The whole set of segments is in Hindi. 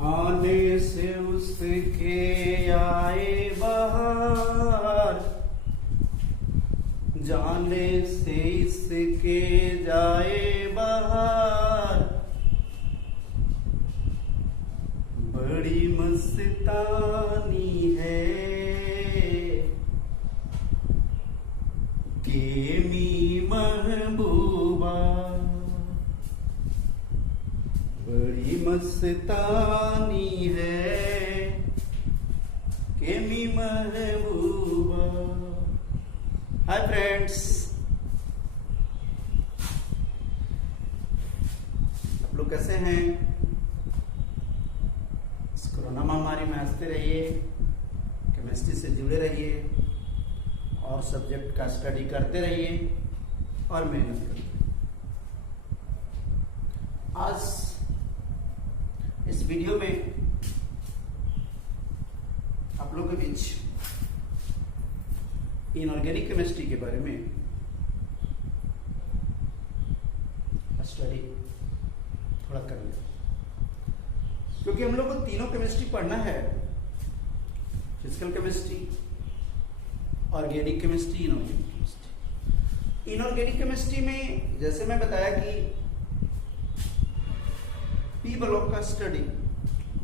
आने से उसके आए बहार, जाने से इसके जाए बहार, बड़ी मस्तानी है केमी महबूबा, बड़ी मस्तानी है केमी महबूबा। हाय फ्रेंड्स, आप लोग कैसे हैं? इस कोरोना महामारी में हंसते रहिए, केमिस्ट्री से जुड़े रहिए और सब्जेक्ट का स्टडी करते रहिए और मेहनत करिए। आज इस वीडियो में आप लोगों के बीच इनऑर्गेनिक केमिस्ट्री के बारे में स्टडी थोड़ा करेंगे, क्योंकि हम लोग को तीनों केमिस्ट्री पढ़ना है। Physical chemistry, organic chemistry, inorganic chemistry. Inorganic chemistry में जैसे मैं बताया कि पी ब्लॉक का स्टडी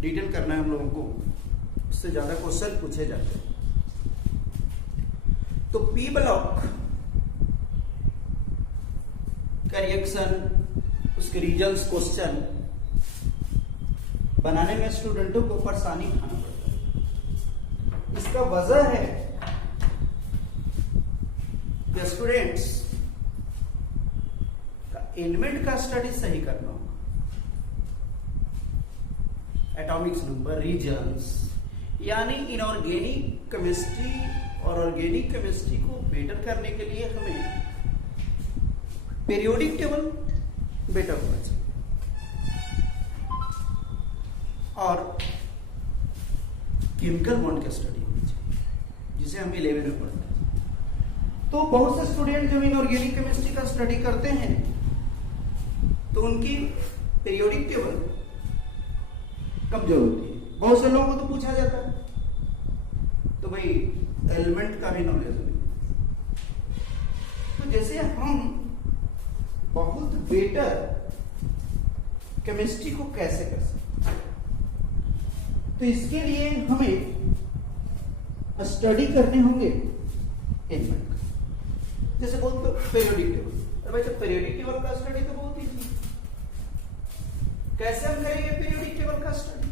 डिटेल करना है हम लोगों को, उससे ज्यादा क्वेश्चन पूछे जाते हैं। तो पी ब्लॉक का रिएक्शन, उसके रीजन्स, क्वेश्चन बनाने में स्टूडेंटों को परेशानी उठाना पड़ता है। इसका वजह है कि स्टूडेंट्स का एलिमेंट का स्टडी सही करना होगा। एटॉमिक्स नंबर, रीजन्स, यानी इनऑर्गेनिक केमिस्ट्री और ऑर्गेनिक केमिस्ट्री को बेटर करने के लिए हमें पीरियोडिक टेबल बेटर होना चाहिए और केमिकल बॉन्ड की स्टडी होनी चाहिए, जिसे हम 11 में पढ़ते हैं। तो बहुत से स्टूडेंट जब इनऑर्गेनिक केमिस्ट्री का स्टडी करते हैं तो उनकी पीरियोडिक टेबल कमजोर होती है। बहुत से लोगों को तो पूछा जाता है तो भाई एलिमेंट का भी नॉलेज होगी। तो जैसे हम बहुत बेटर केमिस्ट्री को कैसे कर सकते हैं, तो इसके लिए हमें स्टडी करने होंगे एलिमेंट का। जैसे बहुत पीरियोडिक टेबल, भाई जब पीरियोडिक टेबल का स्टडी तो बहुत ही कैसे हम करेंगे पीरियोडिक टेबल का स्टडी?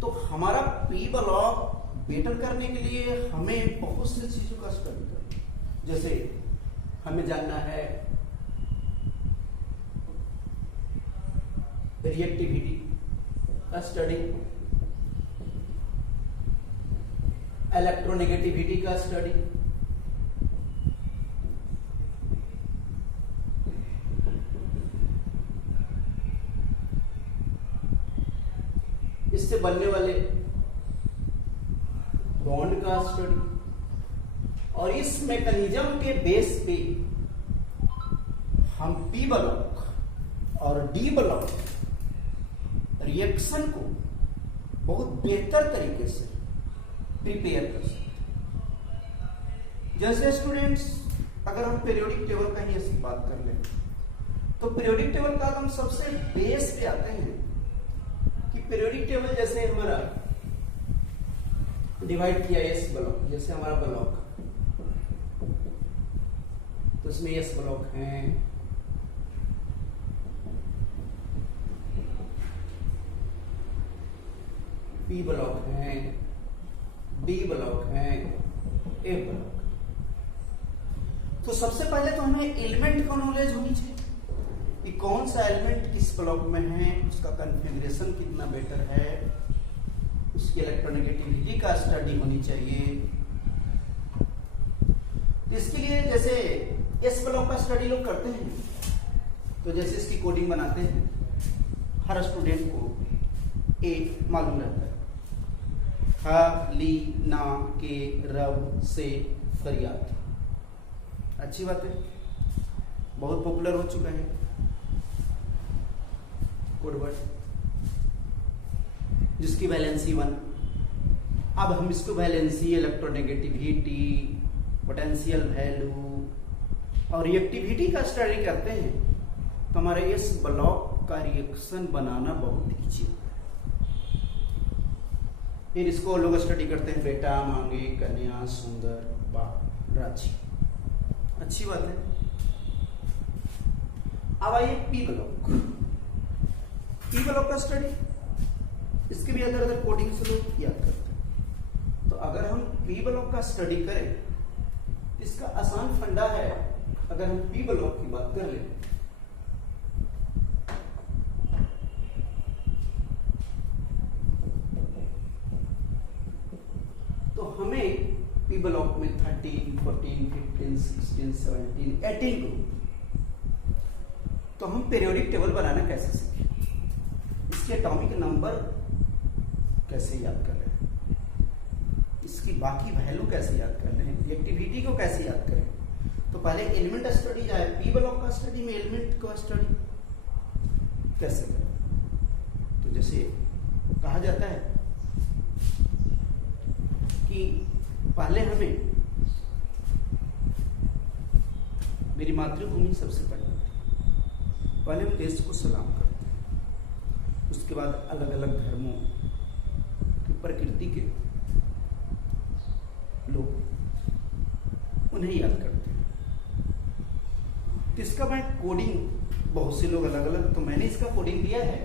तो हमारा पी ब्लॉक बेटर करने के लिए हमें बहुत सी चीजों का स्टडी करना है। जैसे हमें जानना है रिएक्टिविटी का स्टडी, इलेक्ट्रोनेगेटिविटी का स्टडी, इससे बनने वाले बॉन्ड का स्टडी, और इस मैकेनिज्म के बेस पे हम पी ब्लॉक और डी ब्लॉक रिएक्शन को बहुत बेहतर तरीके से प्रिपेयर कर सकते हैं। जैसे स्टूडेंट्स, अगर हम पीरियोडिक टेबल का ही ऐसी बात कर लें तो पीरियोडिक टेबल का हम सबसे बेस पे आते हैं कि पीरियोडिक टेबल जैसे हमारा डिवाइड किया एस ब्लॉक, जैसे हमारा ब्लॉक, तो इसमें एस ब्लॉक है, पी ब्लॉक है, डी ब्लॉक है, ए ब्लॉक। तो सबसे पहले तो हमें एलिमेंट का नॉलेज होनी चाहिए कि कौन सा एलिमेंट किस ब्लॉक में है, उसका कॉन्फ़िगरेशन कितना बेटर है, उसकी इलेक्ट्रोनेगेटिविटी का स्टडी होनी चाहिए। इसके लिए जैसे एस ब्लॉक का स्टडी लोग करते हैं, तो जैसे इसकी कोडिंग बनाते हैं, हर स्टूडेंट को ए मालूम रहता है, ह ली ना के रब से फरियाद। अच्छी बात है। बहुत पॉपुलर हो चुका है कोड वर्ड, जिसकी वैलेंसी 1। अब हम इसको वैलेंसी, इलेक्ट्रोनेगेटिविटी, पोटेंशियल वैल्यू और रिएक्टिविटी का स्टडी करते हैं तो हमारे इस ब्लॉक का रिएक्शन बनाना बहुत ईजी होता है। फिर इसको लोग स्टडी करते हैं बेटा, मांगे, कन्या, सुंदर, बाप, रांची। अच्छी बात है। अब आइए पी ब्लॉक। पी ब्लॉक का स्टडी, इसके भी अंदर अगर कोडिंग से लोग याद करते हैं। तो अगर हम पी ब्लॉक का स्टडी करें, इसका आसान फंडा है। अगर हम पी ब्लॉक की बात कर लें तो हमें पी ब्लॉक में 13, 14, 15, 16, 17, 18 ग्रुप। तो हम पीरियोडिक टेबल बनाना कैसे सीखें, इसके एटॉमिक नंबर कैसे याद कर रहे हैं, इसकी बाकी वैल्यू कैसे याद कर रहे हैं, रिएक्टिविटी को कैसे याद करें। तो पहले एलिमेंट स्टडी जाए, पी ब्लॉक का स्टडी में एलिमेंट का स्टडी कैसे करें। तो जैसे कहा जाता है कि पहले हमें मेरी मातृभूमि सबसे पहले पहले हम देश को सलाम करते हैं, उसके बाद अलग अलग धर्मों की प्रकृति के लोग उन्हें याद करते हैं। तो इसका मैं कोडिंग, बहुत से लोग अलग अलग, तो मैंने इसका कोडिंग दिया है।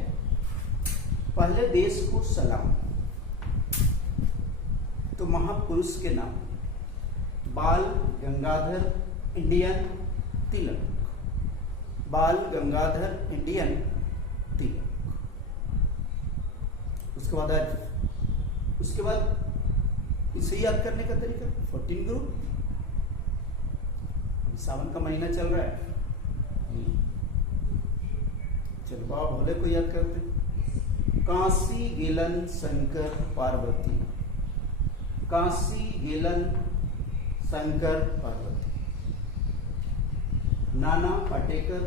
पहले देश को सलाम, तो महापुरुष के नाम बाल गंगाधर इंडियन तिलक, बाल गंगाधर इंडियन तिलक। उसके बाद इसे याद करने का तरीका 14 ग्रुप। सावन का महीना चल रहा है, चलो बाबा भोले को याद करते हैं। काशी गिलन शंकर पार्वती, काशी गिलन शंकर पार्वती, नाना पाटेकर,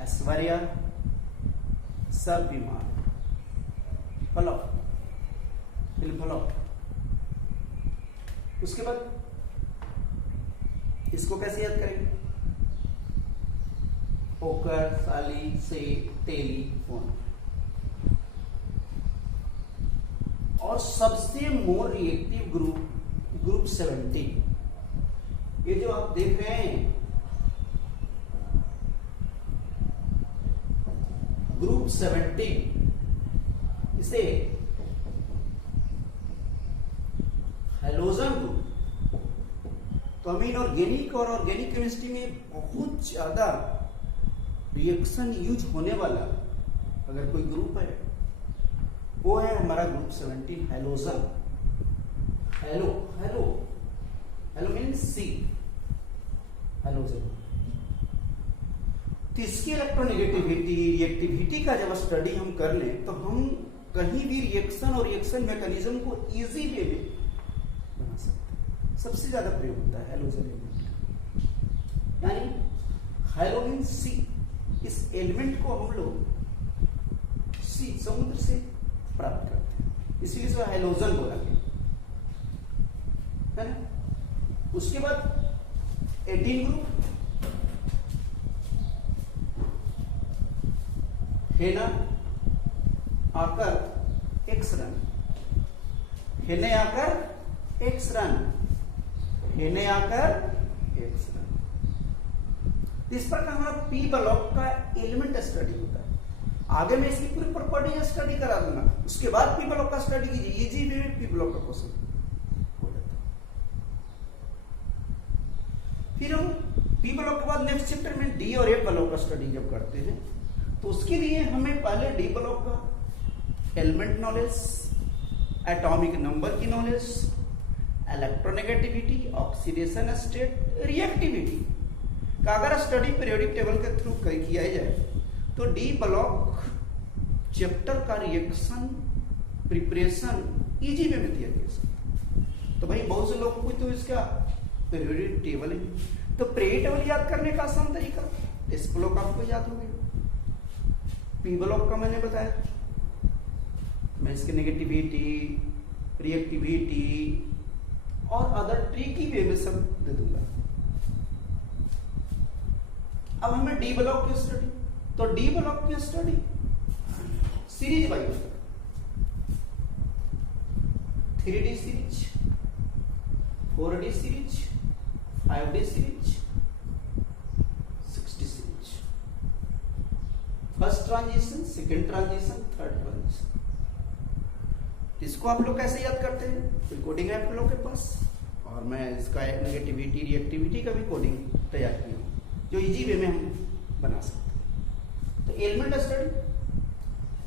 ऐश्वर्या, सब बीमार। फलो बिल फलो। उसके बाद इसको कैसे याद करेंगे, ओकर, साली, से, टेलीफोन। और सबसे मोर रिएक्टिव ग्रुप 17। ये जो आप देख रहे हैं ग्रुप 17, इसे हैलोजन ग्रुप। तो हमें इनऑर्गेनिक और ऑर्गेनिक केमिस्ट्री में बहुत ज्यादा रिएक्शन यूज होने वाला अगर कोई ग्रुप है, वो है हमारा group 17 halogen. Hello hello hello means see, halogen. तो इसकी इलेक्ट्रोनेगेटिविटी, रिएक्टिविटी का जब स्टडी हम कर लें तो हम कहीं भी रिएक्शन और रिएक्शन मैकेनिज्म को इजी वे में बना सकते हैं। सबसे ज्यादा प्रयोग होता है हैलोजन एलिमेंट, यानी हैलो मीन्स सी। इस एलिमेंट को हम लोग सी, समुद्र से प्राप्त करते हैं, इसीलिए इसे हैलोजन बोला गया है ना। उसके बाद 18 ग्रुप, हेना आकर एक्स रन, हेने आकर एक्स रन, हेने आकर एक्स रन। इस प्रकार हमारा पी ब्लॉक का एलिमेंट स्टडी होता है। आगे मैं इसकी पूरी प्रॉपर्टी स्टडी करा दूंगा, उसके बाद पी ब्लॉक का स्टडी कीजिए, इजी वे में पी ब्लॉक का क्वेश्चन हो जाता है। फिर हम पी ब्लॉक के बाद नेक्स्ट चैप्टर में डी और ए ब्लॉक का स्टडी जब करते हैं तो उसके लिए हमें पहले डी ब्लॉक का एलिमेंट नॉलेज, एटॉमिक नंबर की knowledge, electronegativity, oxidation state, reactivity का अगर स्टडी पीरियोडिक टेबल के थ्रू किया जाए तो डी ब्लॉक चैप्टर का रिएक्शन प्रिपरेशन इजी वे में किया जा सकता है। तो भाई बहुत से लोगों को तो इसका पीरियोडिक टेबल है तो प्री टेबल याद करने का आसान तरीका, इस ब्लॉक आपको याद हो गया। पी ब्लॉक का मैंने बताया, मैं इसकी नेगेटिविटी, रिएक्टिविटी और अदर ट्रिकी वे में सब दे दूंगा। अब हमें डी ब्लॉक की स्टडी, तो डी ब्लॉक की study series wise, 3D series, 4D series, 5D series, 6D series, first transition, second transition, third transition. इसको आप लोग कैसे याद करते हैं? कोडिंग है आप लोगों के पास, और मैं इसका एक नेगेटिविटी, रिएक्टिविटी का भी कोडिंग तैयार किया हूं, जो इजी वे में हम बना सकते हैं। तो element study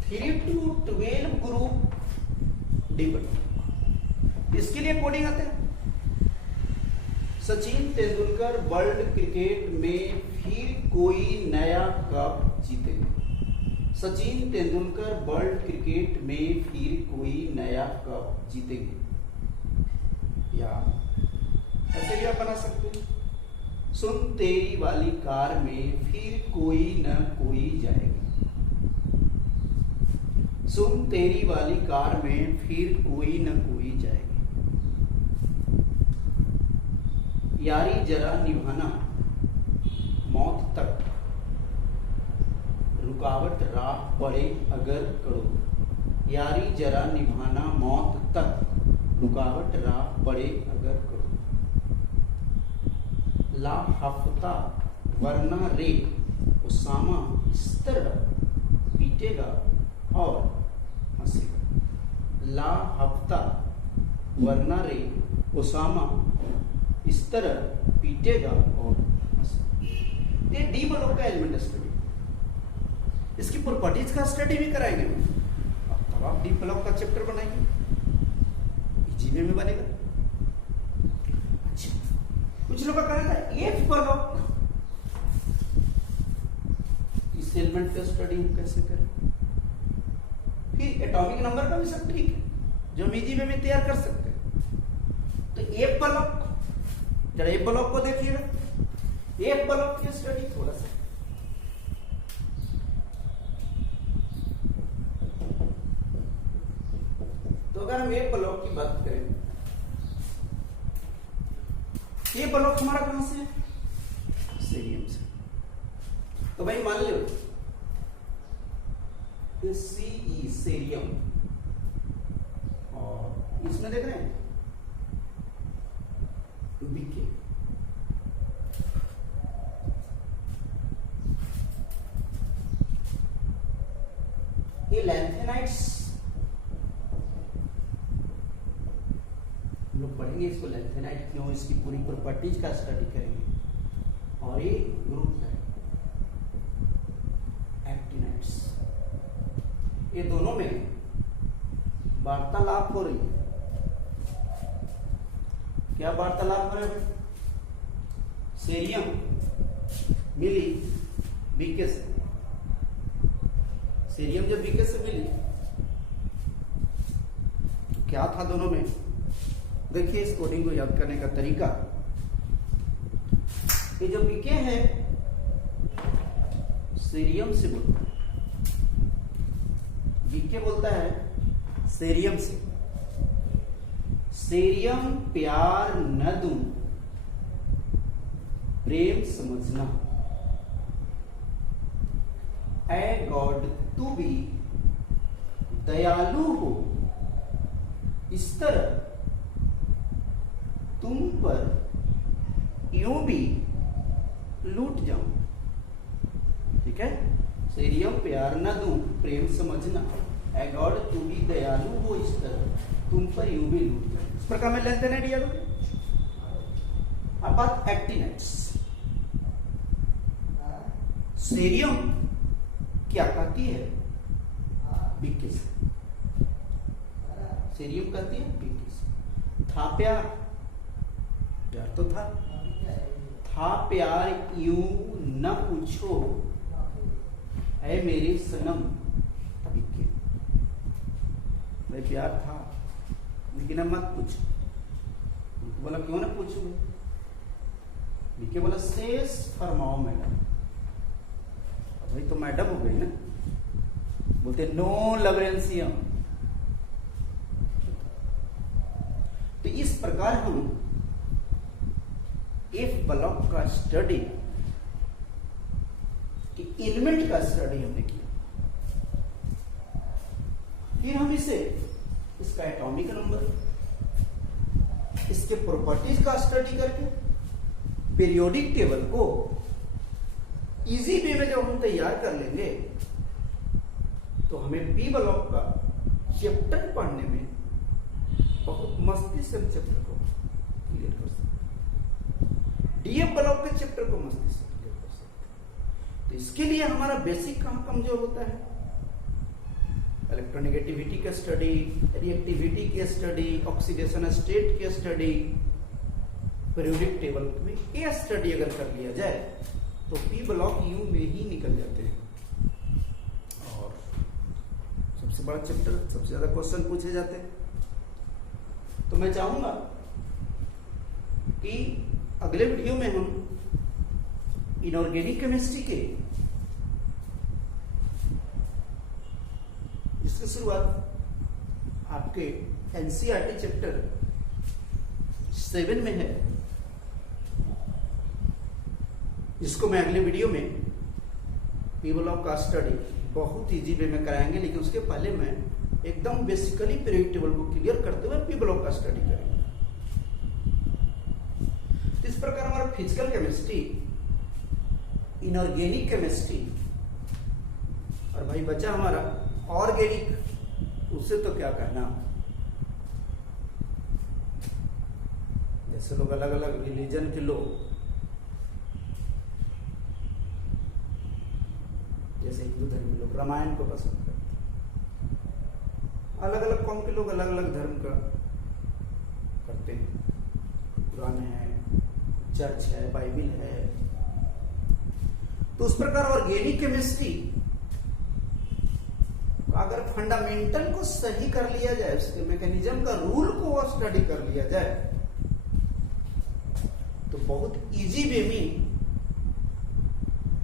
3 to 12 group D block, इसके लिए कोडिंग आते हैं। सचिन तेंदुलकर वर्ल्ड क्रिकेट में फिर कोई नया कप जीतेंगे। सचिन तेंदुलकर वर्ल्ड क्रिकेट में फिर कोई नया कप जीतेंगे। या ऐसे भी आप बना सकते हैं, सुन तेरी वाली कार में फिर कोई न कोई जाएगा। सुन तेरी वाली कार में फिर कोई न कोई जाएगा। यारी जरा निभाना मौत तक, रुकावट राह पड़े अगर करो। यारी जरा निभाना मौत तक, रुकावट राह पड़े अगर करो। ला हफ्ता वरना रे उसामा इस तरह पीटेगा और हंसेगा। ला हफ्ता वरना रे उसामा इस तरह पीटेगा और हंसेगा। ये डी ब्लॉक का एलिमेंट स्टडी, इसकी प्रॉपर्टीज का स्टडी भी कराएंगे, तब आप डी ब्लॉक का चैप्टर बनाएंगे, इजी वे में बनेगा। अच्छा, कुछ लोग का कहना था एफ ब्लॉक, इस एलिमेंट का स्टडी हम कैसे करें? फिर एटॉमिक नंबर का भी सब ठीक है, जो हम इजी वे में तैयार कर सकते हैं। तो एफ ब्लॉक, जरा एफ ब्लॉक को देखिएगा। एफ ब्लॉक की स्टडी थोड़ा सा, तो अगर हम एक ब्लॉक की बात करें, ये ब्लॉक हमारा कहां से है? सीरियम से। तो भाई मान लो सीई सीरियम, और इसमें देख रहे हैं बीके, ये लैंथेनाइट्स हम लोग पढ़ेंगे, इसको लैंथेनाइट क्यों, इसकी पूरी प्रॉपर्टीज का स्टडी करेंगे। और ये ग्रुप है एक्टिनाइट्स, ये दोनों में वार्तालाप हो रही है। क्या वार्तालाप हो रहा है? सीरियम मिली बीके से, सीरियम जब बीके से मिली तो क्या था दोनों में? देखिए इस कोडिंग को याद करने का तरीका, ये जो बीके है सीरियम से बोलता है, बीके बोलता है सीरियम से। सीरियम प्यार न दूं प्रेम समझना, ऐ गॉड तू भी दयालु हो, इस तरह तुम पर यूं भी लूट जाऊं। ठीक है, सीरियम प्यार न दूं प्रेम समझना, ऐ गॉड तू भी दयालु हो, इस तरह तुम पर यूं भी लूट जाऊं। इस प्रकार में लैंथेनाइट याद हो। अब बात एक्टिनाइट्स। सीरियम क्या कहती है? बीके से। सीरियम कहती है बीके से। था प्यार, प्यार तो था प्यार यूं न पूछो, ऐ मेरे सनम बीके। भाई प्यार था लेकिन अब मत पूछो। बोला क्यों ना पूछूंगा? लिखे बोला शेष फरमाओ मैडम। भाई तो मैडम हो गई ना, बोलते नो लैग्रेंजियन। तो इस प्रकार हम एफ ब्लॉक का स्टडी कि एलिमेंट का स्टडी हमने किया। फिर हम इसे इसका एटॉमिक नंबर, इसके प्रॉपर्टीज का स्टडी करके पीरियोडिक टेबल को इजी वे में जब हम तैयार कर लेंगे तो हमें पी ब्लॉक का चैप्टर पढ़ने में बहुत मस्ती से चैप्टर को क्लियर कर सकते, डीएफ ब्लॉक के चैप्टर को मस्ती से क्लियर कर सकते। तो इसके लिए हमारा बेसिक काम कमजोर होता है। इलेक्ट्रोनेगेटिविटी का स्टडी, रिएक्टिविटी की स्टडी, ऑक्सीडेशन स्टेट की स्टडी, पीरियोडिक टेबल में ये स्टडी अगर कर लिया जाए तो पी ब्लॉक यूं में ही निकल जाते हैं। और सबसे बड़ा चैप्टर, सबसे ज्यादा क्वेश्चन पूछे जाते हैं। तो मैं चाहूंगा कि अगले वीडियो में हम इनऑर्गेनिक केमिस्ट्री के इसकी शुरुआत आपके एनसीईआरटी चैप्टर 7 में है, जिसको मैं अगले वीडियो में पी ब्लॉक का स्टडी बहुत इजी वे में कराएंगे। लेकिन उसके पहले मैं एकदम बेसिकली पीरियोडिक टेबल को क्लियर करते हुए पी ब्लॉक का स्टडी करेंगे। तो इस प्रकार हमारा फिजिकल केमिस्ट्री, इनऑर्गेनिक केमिस्ट्री और भाई बचा हमारा ऑर्गेनिक, उससे तो क्या कहना। जैसे लोग अलग अलग रिलीजन के लोग, जैसे हिंदू धर्म के लोग रामायण को पसंद करते हैं, अलग अलग कौम के लोग अलग अलग धर्म का करते हैं। कुरान है, चर्च है, बाइबिल है। तो उस प्रकार ऑर्गेनिक केमिस्ट्री अगर फंडामेंटल को सही कर लिया जाए, उसके मैकेनिज्म का रूल को स्टडी कर लिया जाए तो बहुत इजी वे में,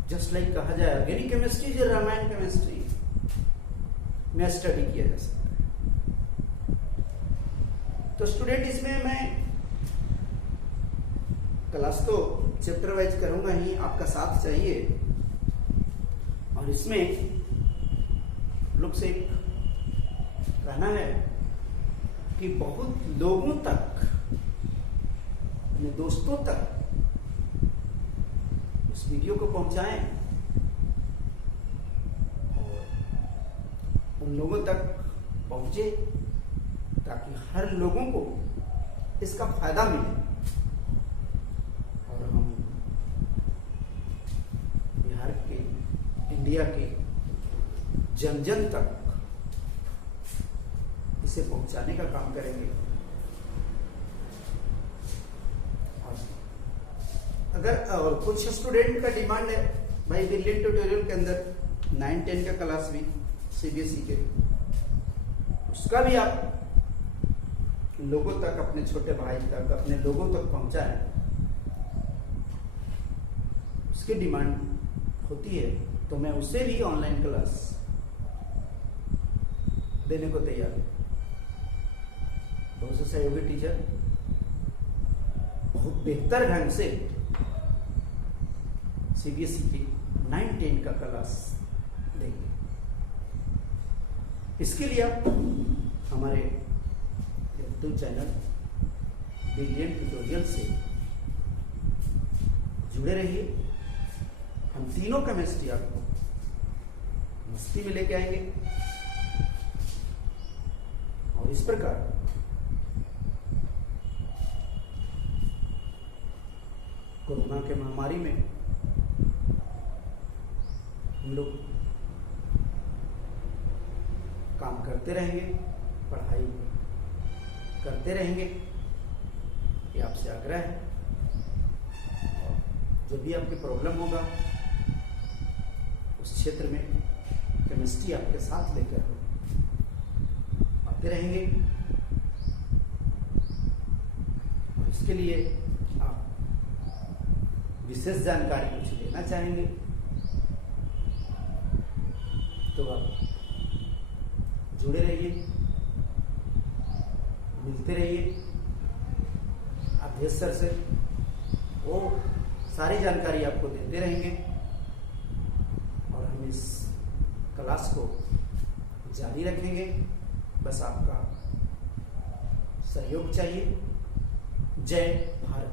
जस्ट लाइक कहा जाए ऑर्गेनिक केमिस्ट्री जो रामायण केमिस्ट्री में स्टडी किया जा सकता है। तो स्टूडेंट इसमें मैं क्लास तो चैप्टर वाइज करूंगा ही, आपका साथ चाहिए। और इसमें लोग से कहना है कि बहुत लोगों तक, अपने दोस्तों तक इस वीडियो को पहुंचाएं और उन लोगों तक पहुंचे ताकि हर लोगों को इसका फायदा मिले और हम बिहार के, इंडिया के जन जन तक इसे पहुंचाने का काम करेंगे। अगर और कुछ स्टूडेंट का डिमांड है भाई ब्रिलियंट ट्यूटोरियल के अंदर 9-10 का क्लास भी सीबीएसई के, उसका भी आप लोगों तक, अपने छोटे भाई तक, अपने लोगों तक पहुंचाएं, उसकी डिमांड होती है तो मैं उसे भी ऑनलाइन क्लास देने को तैयार हूं। बहुत से सहयोगी टीचर बहुत बेहतर ढंग से सीबीएसई की 9-10 का क्लास देंगे। इसके लिए आप हमारे यूट्यूब चैनल ब्रिलियंट ट्यूटोरियल से जुड़े रहिए। हम तीनों केमिस्ट्री आपको मस्ती में लेके आएंगे और इस प्रकार कोरोना के महामारी में हम लोग काम करते रहेंगे, पढ़ाई करते रहेंगे, ये आपसे आग्रह है। और जो भी आपकी प्रॉब्लम होगा उस क्षेत्र में केमिस्ट्री आपके साथ लेकर आते रहेंगे। और इसके लिए आप विशेष जानकारी कुछ लेना चाहेंगे तो आप जुड़े रहिए, मिलते रहिए। अध्यक्ष सर से वो सारी जानकारी आपको देते रहेंगे और हम इस क्लास को जारी रखेंगे। बस आपका सहयोग चाहिए। जय भारत।